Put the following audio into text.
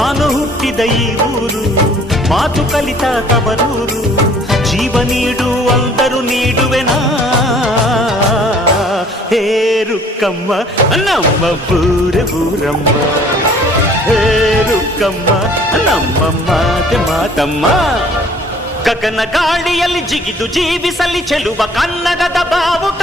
ನಾನು ಹುಟ್ಟಿದ ಈ ಊರು ಮಾತು ಕಲಿತ ತವರೂರು ಜೀವ ನೀಡು ಅಂದರು ನೀಡುವೆನಾ ಹೇ ರುಕ್ಕಮ್ಮ ನಮ್ಮ ಬೂರೆ ಬೂರಮ್ಮ ಹೇ ರುಕ್ಕಮ್ಮ ನಮ್ಮ ಮಾತೆ ಮಾತಮ್ಮ ಗಗನ ಗಾಳಿಯಲ್ಲಿ ಜಿಗಿದು ಜೀವಿಸಲಿ ಚೆಲುವ ಕನ್ನಡದ ಬಾವುಟ